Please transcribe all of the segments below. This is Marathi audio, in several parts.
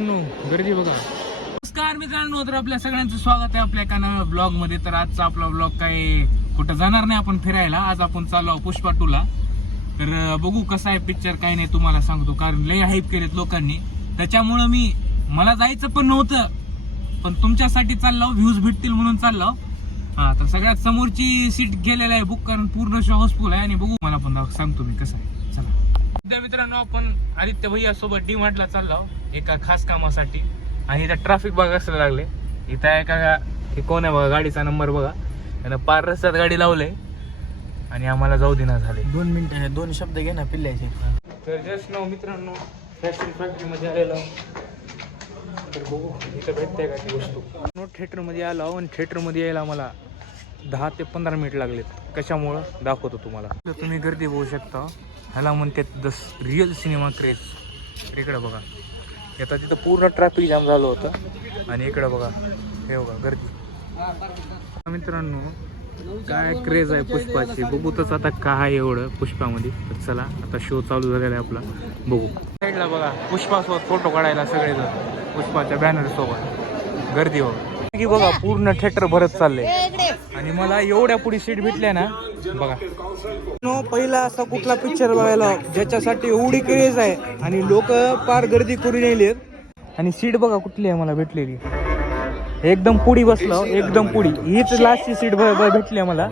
मित्रांनो गर्दी बघा. नमस्कार मित्रांनो तर आपल्या सगळ्यांचं स्वागत आहे आपल्या एका नव्या ब्लॉगमध्ये तर आजचा आपला ब्लॉग काही कुठं जाणार नाही आपण फिरायला. आज आपण चाललो आहोत पुष्पा टूला तर बघू कसा आहे पिक्चर काही नाही तुम्हाला सांगतो कारण लय हाईप केलेत लोकांनी. त्याच्यामुळं मी मला जायचं पण नव्हतं. पण तुमच्यासाठी चाललो व्ह्यूज भेटतील म्हणून चाललो हा तर सगळ्यात समोरची सीट गेलेला आहे बुक कारण पूर्ण शो हाऊसफुल आहे. आणि बघू मला पण सांगतो मी कसं आहे. चला. मित्रांनो आपण आदित्य भैया सोबत डी मार्टला चाललो एका खास कामासाठी. आणि इथं ट्रॅफिक बघा कसं लागले इथं आहे का हे कोण आहे बघा गाडीचा नंबर बघा. त्यानं पार रस्त्यात गाडी लावलंय. आणि आम्हाला जाऊ देना झाले दोन मिनिटं दोन शब्द घे ना पिल्ल्याचे. तर जस्ट नाव मित्रांनो फॅशन फॅक्टरीमध्ये आलेलो तर बघू इथं भेटते का ती वस्तू? नो थिएटरमध्ये आलो आणि थिएटरमध्ये यायला मला दहा ते पंधरा मिनिट लागलेत. कशामुळं? दाखवतो तुम्हाला. तर तुम्ही गर्दी बघू शकता. ह्याला म्हणते द रिअल सिनेमा क्रेज इकडं बघा. आता तिथं पूर्ण ट्रॅफिक जाम झालं होतं. आणि इकडं बघा. हे बघा गर्दी. मित्रांनो काय क्रेज आहे पुष्पाची? बघू आता काय एवढं पुष्पामध्ये. तर चला आता शो चालू झालेला आहे आपला. बघू. साईडला बघा. पुष्पासोबत फोटो काढायला सगळेजण. पुष्पाच्या बॅनर सोबत. गर्दी बघा. बघा पूर्ण थिएटर भरत चाललंय. आणि मला एवढ्या पुढे सीट भेटल्या ना बघा. नो पहिला असा कुठला पिक्चर बघायला ज्याच्यासाठी एवढी क्रेज आहे आणि लोक पार गर्दी करून येईल आणि सीट बघा कुठली आहे मला भेटलेली. एकदम पुढी बसलो एकदम पुढी. हीच लास्टची सीट भेटली आहे मला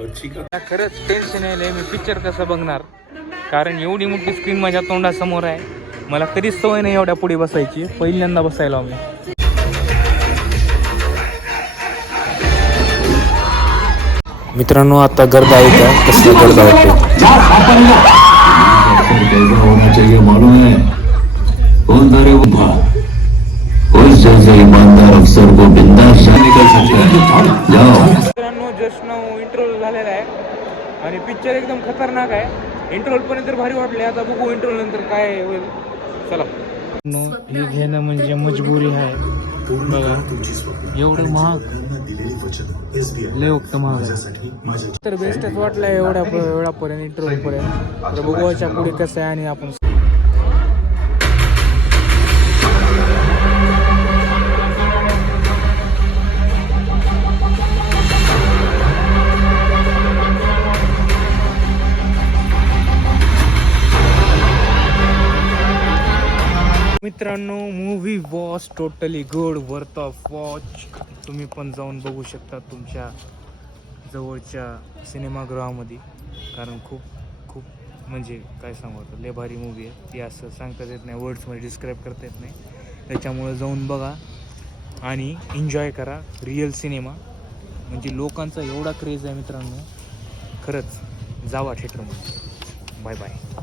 खरंच टेन्शन यायलंय मी पिक्चर कसं बघणार? कारण एवढी मोठी स्क्रीन माझ्या तोंडासमोर आहे. मला कधीच सवय नाही एवढ्या पुढे बसायची. पहिल्यांदा बसायला मी मित्रांनो आता गर्दा आहे का कसला गर्दा वाटतो है जैसे ईमानदार अफसर को बिंदास निकल सकता है जाओ मित्रांनो जस्ट नाव इंटरव्ह्यू झालेला आहे. आणि पिक्चर एकदम खतरनाक आहे. इंटरव्ह्यू पर्यंत भारी वाटले आता बघू इंटरव्ह्यू नंतर काय होईल. चला. हे घेणं म्हणजे मजबुरी आहे. बघा एवढं महाग. लय वक्त महाग आहे. तर बेस्टच वाटलं एवढ्या एवढ्यापर्यंत इंटरव्ह्यू पर्यंत. तर बघू याच्यापुढे कसं आहे आणि आपण मित्रांनो movie watch totally good worth of watch तुम्ही पण जाऊन बघू शकता तुमच्या जवळच्या सिनेमागृहामध्ये. कारण खूप खूप म्हणजे काय सांगू आता लय भारी मूवी आहे. ती असं सांगता येत नाही वर्ड्समध्ये डिस्क्राईब करता येत नाही. त्याच्यामुळं जाऊन बघा आणि एन्जॉय करा रिअल सिनेमा म्हणजे लोकांचा एवढा क्रेज आहे मित्रांनो. खरंच जावा थिएटरमध्ये बाय बाय